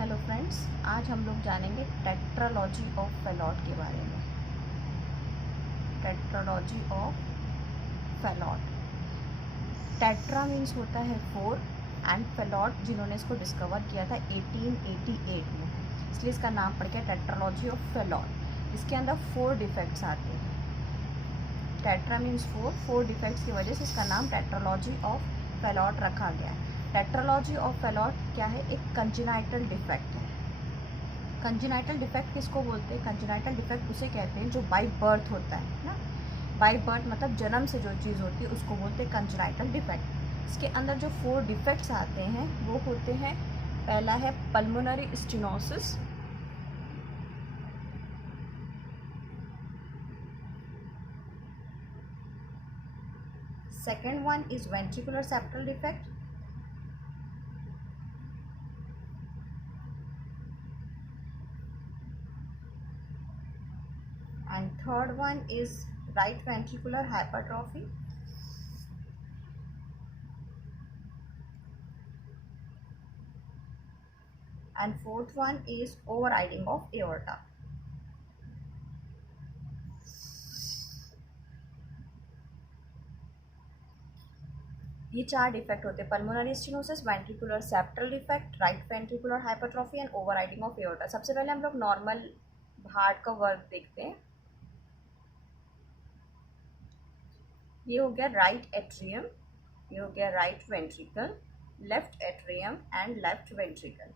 Hello friends, आज हम लोग जानेंगे टेट्रालॉजी ऑफ फैलॉट के बारे में। Tetralogy of Fallot. Tetra means होता है 4 एंड फैलॉट जिन्होंने इसको डिस्कवर किया था 1888 में, इसलिए इसका नाम पड़ गया टेट्रालॉजी ऑफ फैलॉट। इसके अंदर 4 डिफेक्ट्स आते हैं। टेट्रा मीन्स 4 डिफेक्ट्स की वजह से इसका नाम टेट्रालॉजी ऑफ फैलॉट रखा गया है। टेट्रालॉजी ऑफ फैलॉट क्या है? एक कंजेनाइटल डिफेक्ट है। कंजेनाइटल डिफेक्ट किसको बोलते हैं? कंजेनाइटल डिफेक्ट उसे कहते हैं जो बाय बर्थ होता है ना। बाय बर्थ मतलब जन्म से जो चीज़ होती है उसको बोलते हैं कंजेनाइटल डिफेक्ट। इसके अंदर जो 4 डिफेक्ट्स आते हैं वो होते हैं, पहला है pulmonary stenosis, second one is ventricular septal defect, and third one is right ventricular hypertrophy, and fourth one is overriding of aorta. ये 4 डिफेक्ट होते हैं, pulmonary stenosis, ventricular septal defect, right ventricular hypertrophy and overriding of aorta. सबसे पहले हम लोग normal heart का work देखते हैं। ये हो गया राइट एट्रियम, ये हो गया right ventricle, left atrium and left ventricle.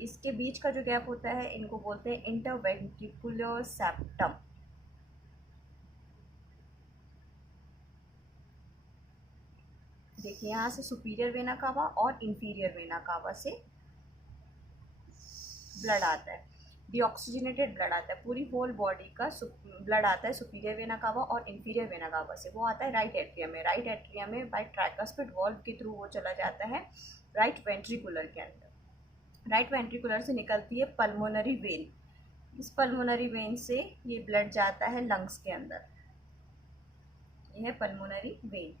इसके बीच का जो गैप होता है इनको बोलते हैं इंटरवेंट्रिकुलर सेप्टम। देखिए यहाँ से सुपीरियर वेना कावा और इंफीरियर वेना कावा से ब्लड आता है, डीऑक्सीजनेटेड ब्लड आता है। पूरी होल बॉडी का ब्लड आता है सुपीरियर वेना कावा और इंफीरियर वेना कावा से। वो आता है राइट एट्रियम में। राइट एट्रियम में बाय ट्राइकस्पिड वॉल्व के थ्रू वो चला जाता है राइट वेंट्रिकुलर के अंदर। राइट वेंट्रिकुलर से निकलती है पल्मोनरी वेन। इस पल्मोनरी वेन से ये ब्लड जाता है लंग्स के अंदर। यह है pulmonary vein,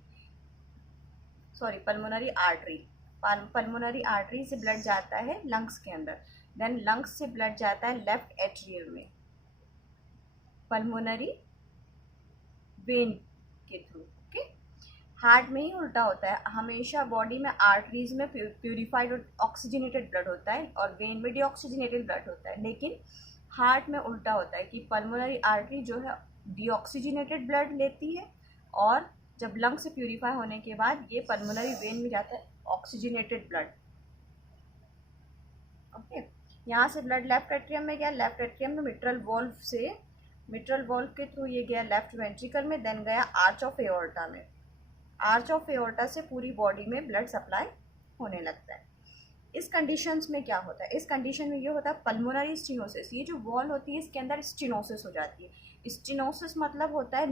sorry pulmonary artery. Pulmonary artery से ब्लड जाता है लंग्स के अंदर। देन लंग्स से ब्लड जाता है लेफ्ट एट्रियम में पल्मोनरी वेन के थ्रू। ओके, हार्ट में ही उल्टा होता है। हमेशा बॉडी में आर्टरीज में प्यूरिफाइड और ऑक्सीजनेटेड ब्लड होता है और वेन में डीऑक्सीजनेटेड ब्लड होता है, लेकिन हार्ट में उल्टा होता है कि पल्मोनरी आर्टरी जो है डीऑक्सीजनेटेड ब्लड लेती है और जब लंग से प्यूरिफाई होने के बाद ये पल्मोनरी वेन में जाता है ऑक्सीजनेटेड ब्लड। ओके, यहाँ से ब्लड लेफ्ट एट्रियम में गया, लेफ्ट एट्रियम में मिट्रल वॉल्व के थ्रू ये गया लेफ्ट वेंट्रिकल में, देन गया आर्च ऑफ एओर्टा में। आर्च ऑफ एओर्टा से पूरी बॉडी में ब्लड सप्लाई होने लगता है। इस कंडीशंस में क्या होता है? इस कंडीशन में ये होता है पल्मोनरी स्टेनोसिस। ये जो वॉल होती है इसके अंदर स्टेनोसिस हो जाती है। स्टेनोसिस मतलब होता है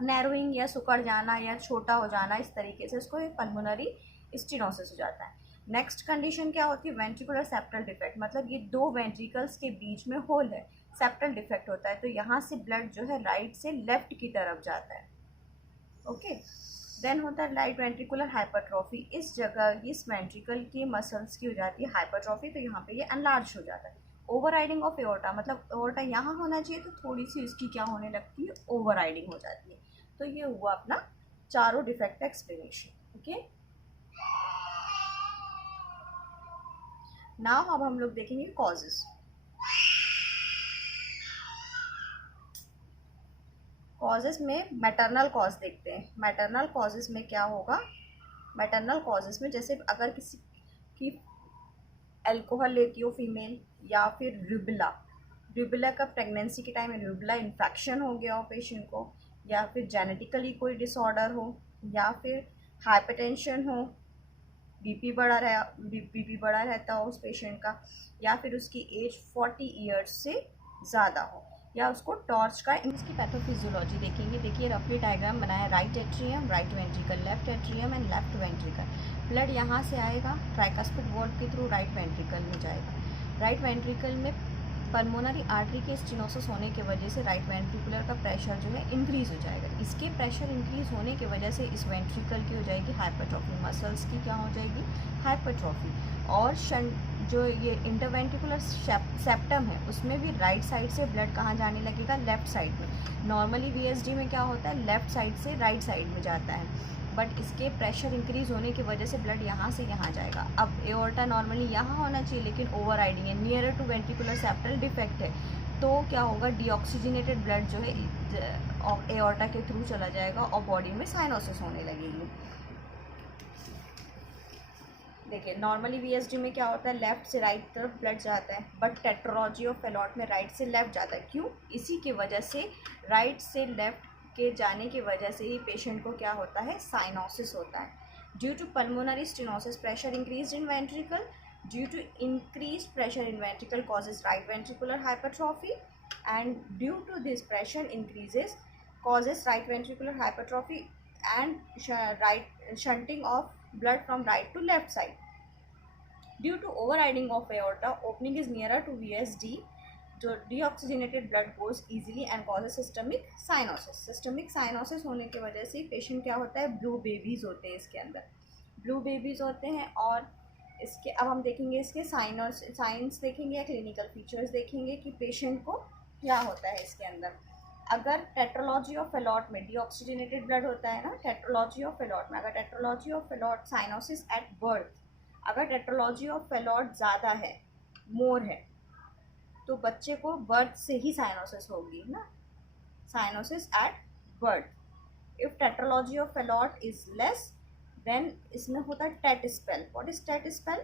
नैरोइंग या सुकड़ जाना या छोटा हो जाना, इस तरीके से इसको पल्मोनरी स्टेनोसिस हो जाता है। नेक्स्ट कंडीशन क्या होती है? वेंट्रिकुलर सेप्टल डिफेक्ट, मतलब ये 2 वेंट्रिकल्स के बीच में होल है, सेप्टल डिफेक्ट होता है, तो यहाँ से ब्लड जो है राइट से लेफ्ट की तरफ जाता है। ओके, देन होता है राइट वेंट्रिकुलर हाइपरट्रॉफी। इस जगह इस वेंट्रिकल की मसल्स की हो जाती है हाइपरट्रॉफी, तो यहाँ पे ये एनलार्ज हो जाता है। ओवरराइडिंग ऑफ एओर्टा, मतलब एओर्टा यहाँ होना चाहिए तो थोड़ी सी इसकी क्या होने लगती है? ओवरराइडिंग हो जाती है। तो ये हुआ अपना चारों डिफेक्ट का एक्सप्लेनेशन। ओके, नाउ अब हम लोग देखेंगे कॉजेस। कॉजेस में मैटरनल कॉज देखते हैं। मैटरनल कॉजेस में क्या होगा? मैटरनल कॉजेस में जैसे अगर किसी की अल्कोहल लेती हो फीमेल, या फिर रूबेला का प्रेगनेंसी के टाइम में रूबेला इन्फेक्शन हो गया हो पेशेंट को, या फिर जेनेटिकली कोई डिसऑर्डर हो, या फिर हाइपरटेंशन हो, बीपी बढ़ा रहता हो उस पेशेंट का, या फिर उसकी एज 40 ईयर्स से ज़्यादा हो, या उसको टॉर्च का। इसकी पैथोफिजियोलॉजी देखेंगे। देखिए रफली डायग्राम बनाया, right atrium, right ventricle, left atrium and left ventricle. Blood यहाँ से आएगा ट्राइकस्पिड वॉल्व के थ्रू राइट वेंट्रिकल में जाएगा। राइट वेंट्रिकल में पल्मोनरी आर्टरी के स्टेनोसिस होने की वजह से राइट वेंट्रिकुलर का प्रेशर जो है इंक्रीज़ हो जाएगा। इसके प्रेशर इंक्रीज़ होने की वजह से इस वेंट्रिकल की हो जाएगी हाइपरट्रॉफी, मसल्स की क्या हो जाएगी? हाइपरट्रॉफी। और जो ये इंटरवेंट्रिकुलर सेप्टम है उसमें भी राइट साइड से ब्लड कहाँ जाने लगेगा, लेफ्ट साइड में। नॉर्मली वीएसडी में क्या होता है, लेफ्ट साइड से राइट साइड में जाता है, बट इसके प्रेशर इंक्रीज होने की वजह से ब्लड यहाँ से यहाँ जाएगा। अब एओर्टा नॉर्मली यहाँ होना चाहिए, लेकिन ओवर राइडिंग है, nearer to ventricular septal defect है, तो क्या होगा, डीऑक्सीजनेटेड ब्लड जो है एओर्टा के थ्रू चला जाएगा और बॉडी में साइनोसिस होने लगेगी। देखिए नॉर्मली वीएसडी में क्या होता है, लेफ्ट से राइट तरफ ब्लड जाता है, बट टेट्रोलॉजी ऑफ फैलॉट में राइट से लेफ्ट जाता है। क्यों? इसी की वजह से, राइट से लेफ्ट के जाने की वजह से ही पेशेंट को क्या होता है, साइनोसिस होता है। Due to pulmonary stenosis pressure increase in ventricle, due to increase pressure in ventricle causes right ventricular hypertrophy, and due to this pressure increases causes right ventricular hypertrophy and right shunting of blood from right to left side. Due to overriding of aorta, opening is nearer to VSD, जो deoxygenated blood goes easily and causes systemic cyanosis. Systemic cyanosis होने की वजह से patient क्या होता है, blue babies होते हैं इसके अंदर, ब्लू बेबीज होते हैं। और इसके अब हम देखेंगे इसके साइंस देखेंगे या क्लिनिकल फीचर्स देखेंगे कि पेशेंट को क्या होता है इसके अंदर। अगर टेट्रोलॉजी ऑफ फेलॉट में डीऑक्सीजनेटेड ब्लड होता है ना, टेट्रोलॉजी ऑफ फेलॉट में, अगर tetralogy of Fallot cyanosis at birth, अगर टेट्रोलॉजी ऑफ फेलॉट ज़्यादा है, मोर है, तो बच्चे को बर्थ से ही साइनोसिस होगी ना, cyanosis at birth. If tetralogy of Fallot is less, then इसमें होता है tet spell. What is tet spell?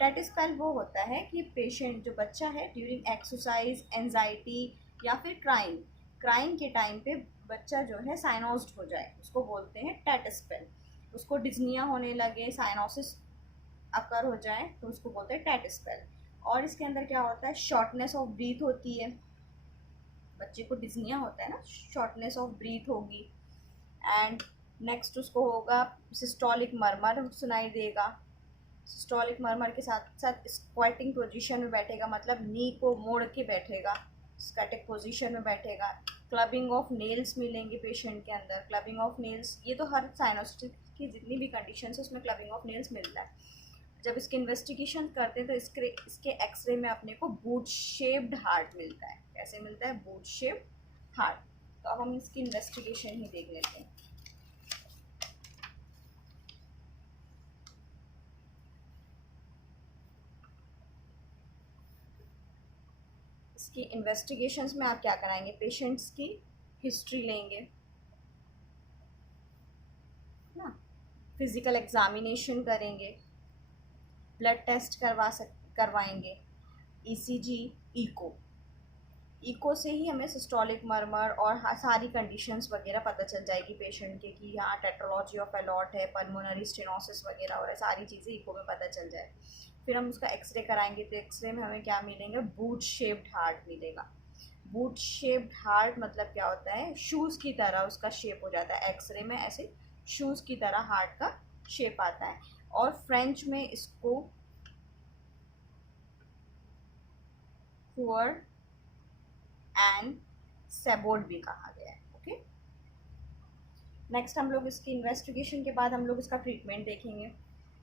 Tet spell वो होता है कि पेशेंट जो बच्चा है ड्यूरिंग एक्सरसाइज, एंजाइटी या फिर क्राइम के टाइम पे बच्चा जो है साइनोस्ड हो जाए, उसको बोलते हैं टेट स्पेल। उसको डिज्निया होने लगे, साइनोसिस अकर हो जाए, तो उसको बोलते हैं टेट स्पेल। और इसके अंदर क्या होता है, शॉर्टनेस ऑफ ब्रीथ होती है, बच्चे को डिज्निया होता है ना, शॉर्टनेस ऑफ ब्रीथ होगी। एंड नेक्स्ट उसको होगा सिस्टोलिक मरमर सुनाई देगा, सिस्टोलिक मरमर के साथ साथ स्क्वाटिंग पोजीशन में बैठेगा, मतलब नी को मोड़ के बैठेगा, स्टैटिक पोजीशन में बैठेगा। क्लबिंग ऑफ नेल्स मिलेंगे पेशेंट के अंदर, क्लबिंग ऑफ नेल्स, ये तो हर साइनोसिस की जितनी भी कंडीशन है उसमें क्लबिंग ऑफ नेल्स मिलता है। जब इसके इन्वेस्टिगेशन करते हैं तो इसके एक्सरे में अपने को बूट शेप्ड हार्ट मिलता है। कैसे मिलता है? Boot shaped heart. तो अब हम इसकी इन्वेस्टिगेशन ही देख लेते हैं। इसकी इन्वेस्टिगेशंस में आप क्या कराएंगे, पेशेंट्स की हिस्ट्री लेंगे ना, फिजिकल एग्जामिनेशन करेंगे, ब्लड टेस्ट करवाएंगे, ईसीजी, इको से ही हमें सिस्टोलिक मरमर और सारी कंडीशंस वगैरह पता चल जाएगी पेशेंट के कि यहाँ टेट्रोलॉजी ऑफ फेलॉट है, पल्मोनरी स्टेनोसिस वगैरह और सारी चीज़ें इको में पता चल जाए। फिर हम उसका एक्सरे कराएंगे, तो एक्सरे में हमें क्या मिलेंगे, बूट शेप्ड हार्ट मिलेगा। बूट शेप्ड हार्ट मतलब क्या होता है, शूज़ की तरह उसका शेप हो जाता है, एक्सरे में ऐसे शूज़ की तरह हार्ट का शेप आता है। और फ्रेंच में इसको पुअर एंड सेबोर्ड भी कहा गया है। ओके, नेक्स्ट हम लोग इसकी इन्वेस्टिगेशन के बाद हम लोग इसका ट्रीटमेंट देखेंगे।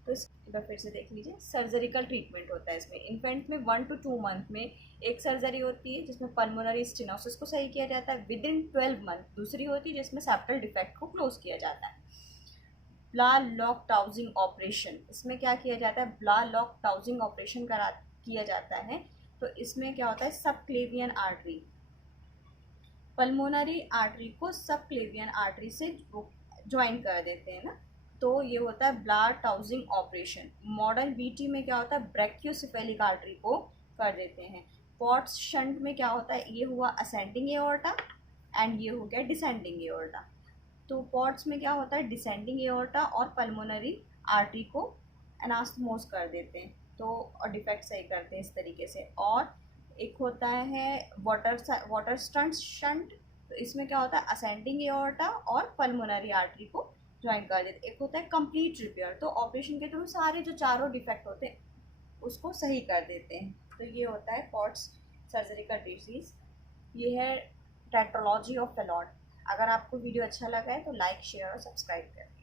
तो इस फिर से देख लीजिए, सर्जरिकल ट्रीटमेंट होता है इसमें। इन्फेंट में 1 to 2 मंथ में एक सर्जरी होती है जिसमें पल्मोनरी स्टेनोसिस को सही किया जाता है। विद इन 12 मंथ दूसरी होती है जिसमें सेप्टल डिफेक्ट को क्लोज किया जाता है। ब्ला लॉक टाउजिंग ऑपरेशन, इसमें क्या किया जाता है, ब्ला लॉक टाउजिंग ऑपरेशन किया जाता है। तो इसमें क्या होता है, सब क्लेवियन आर्टरी, पल्मोनरी आर्टरी को सब क्लेवियन आर्टरी से ज्वाइन कर देते हैं ना, तो ये होता है ब्ला टाउजिंग ऑपरेशन। मॉडर्न बीटी में क्या होता है, ब्रैकियोसेफेलिक आर्टरी को कर देते हैं। पॉट्स शंट में क्या होता है, ये हुआ असेंडिंग एओर्टा एंड ये हो गया डिसेंडिंग एओर्टा। तो पॉट्स में क्या होता है, डिसेंडिंग एओर्टा और पल्मोनरी आर्टरी को एनास्थमोज कर देते हैं, तो और डिफेक्ट सही करते हैं इस तरीके से। और एक होता है वाटर शंट, तो इसमें क्या होता है, असेंडिंग एओर्टा और पल्मोनरी आर्टरी को ज्वाइन कर देते। एक होता है कंप्लीट रिपेयर, तो ऑपरेशन के थ्रू सारे जो चारों डिफेक्ट होते हैं उसको सही कर देते हैं। तो ये होता है पॉट्स सर्जरिकल डिजीज़। ये है टेट्रोलॉजी ऑफ फेलॉट। अगर आपको वीडियो अच्छा लगा है तो लाइक, शेयर और सब्सक्राइब करें।